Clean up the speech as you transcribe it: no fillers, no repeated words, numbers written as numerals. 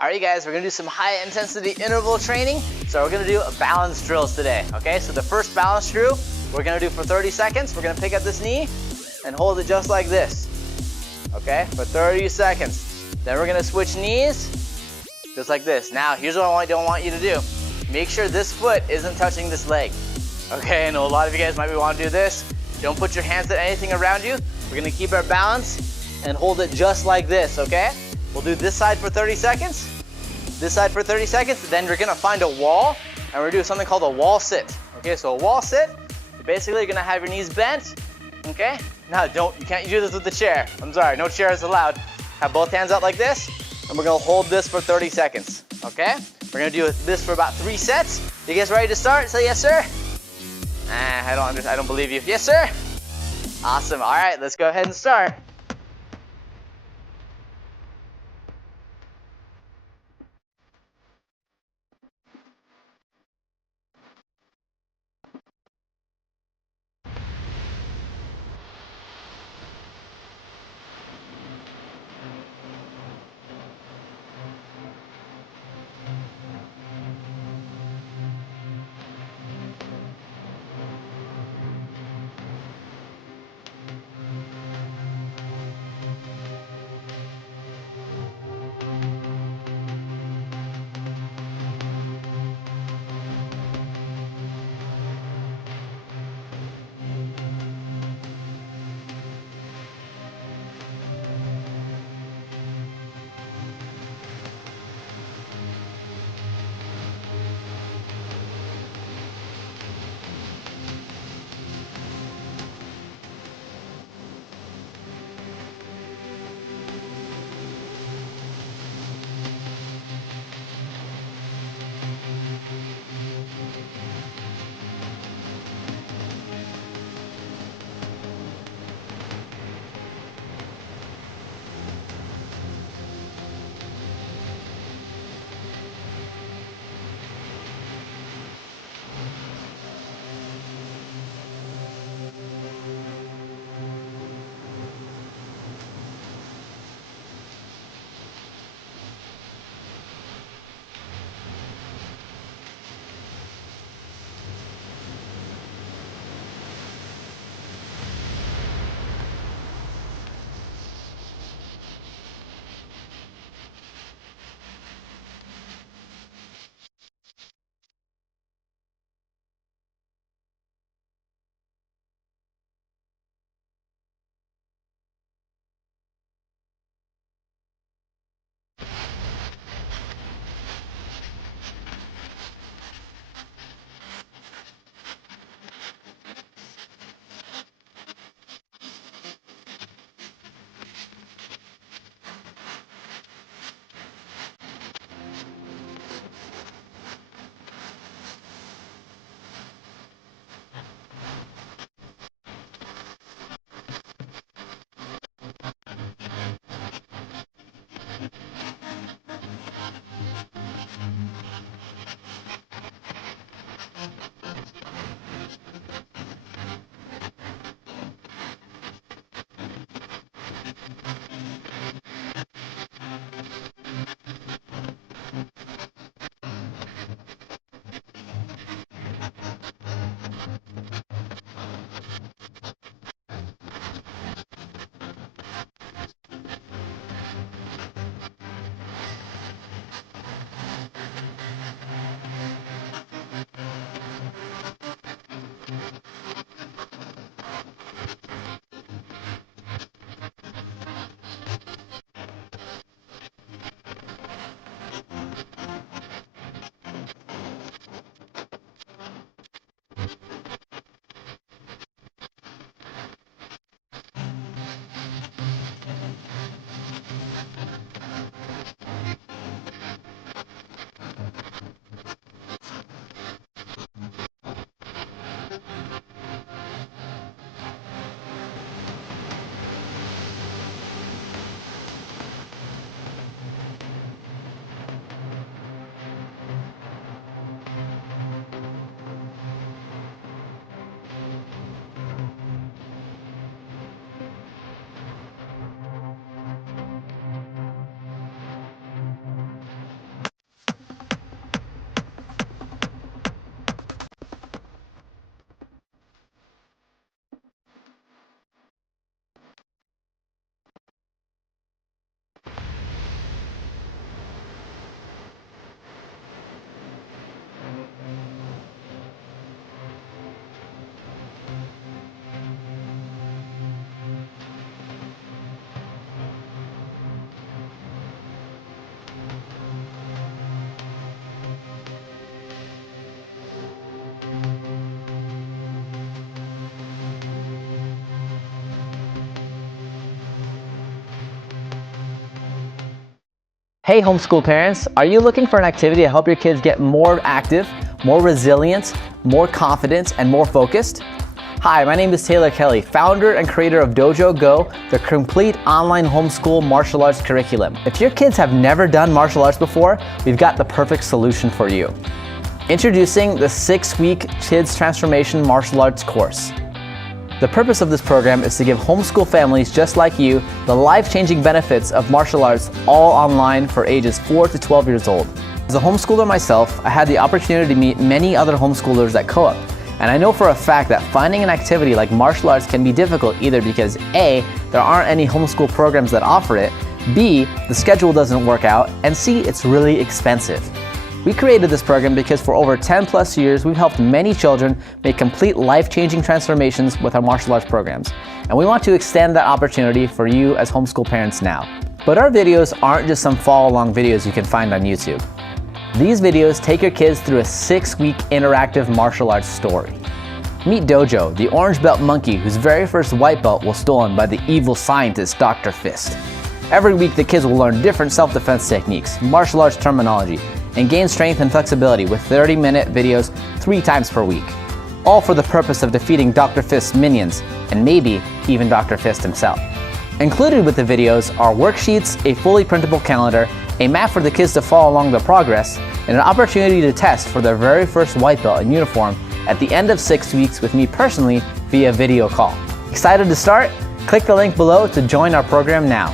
All right, guys, we're gonna do some high intensity interval training. So we're gonna do balance drills today, okay? So the first balance drill we're gonna do for 30 seconds. We're gonna pick up this knee and hold it just like this, okay? For 30 seconds. Then we're gonna switch knees, just like this. Now, here's what I don't want you to do. Make sure this foot isn't touching this leg, okay? I know a lot of you guys might be wanting to do this. Don't put your hands at anything around you. We're gonna keep our balance and hold it just like this, okay? We'll do this side for 30 seconds, this side for 30 seconds, then we're gonna find a wall, and we're gonna do something called a wall sit. Okay, so a wall sit, basically you're gonna have your knees bent, okay? Now you can't do this with the chair. I'm sorry, no chair is allowed. Have both hands out like this, and we're gonna hold this for 30 seconds, okay? We're gonna do this for about 3 sets. You guys ready to start? Say yes, sir. I don't believe you. Yes, sir. Awesome, all right, let's go ahead and start. Hey homeschool parents, are you looking for an activity to help your kids get more active, more resilient, more confident, and more focused? Hi, my name is Taylor Kelly, founder and creator of Dojo Go, the complete online homeschool martial arts curriculum. If your kids have never done martial arts before, we've got the perfect solution for you. Introducing the 6-week Kids Transformation Martial Arts course. The purpose of this program is to give homeschool families just like you the life-changing benefits of martial arts all online for ages 4 to 12 years old. As a homeschooler myself, I had the opportunity to meet many other homeschoolers at co-op, and I know for a fact that finding an activity like martial arts can be difficult either because A, there aren't any homeschool programs that offer it, B, the schedule doesn't work out, and C, it's really expensive. We created this program because for over 10 plus years, we've helped many children make complete life-changing transformations with our martial arts programs. And we want to extend that opportunity for you as homeschool parents now. But our videos aren't just some follow-along videos you can find on YouTube. These videos take your kids through a 6-week interactive martial arts story. Meet Dojo, the orange belt monkey whose very first white belt was stolen by the evil scientist Dr. Fist. Every week, the kids will learn different self-defense techniques, martial arts terminology, and gain strength and flexibility with 30-minute videos 3 times per week. All for the purpose of defeating Dr. Fist's minions, and maybe even Dr. Fist himself. Included with the videos are worksheets, a fully printable calendar, a map for the kids to follow along their progress, and an opportunity to test for their very first white belt in uniform at the end of 6 weeks with me personally via video call. Excited to start? Click the link below to join our program now.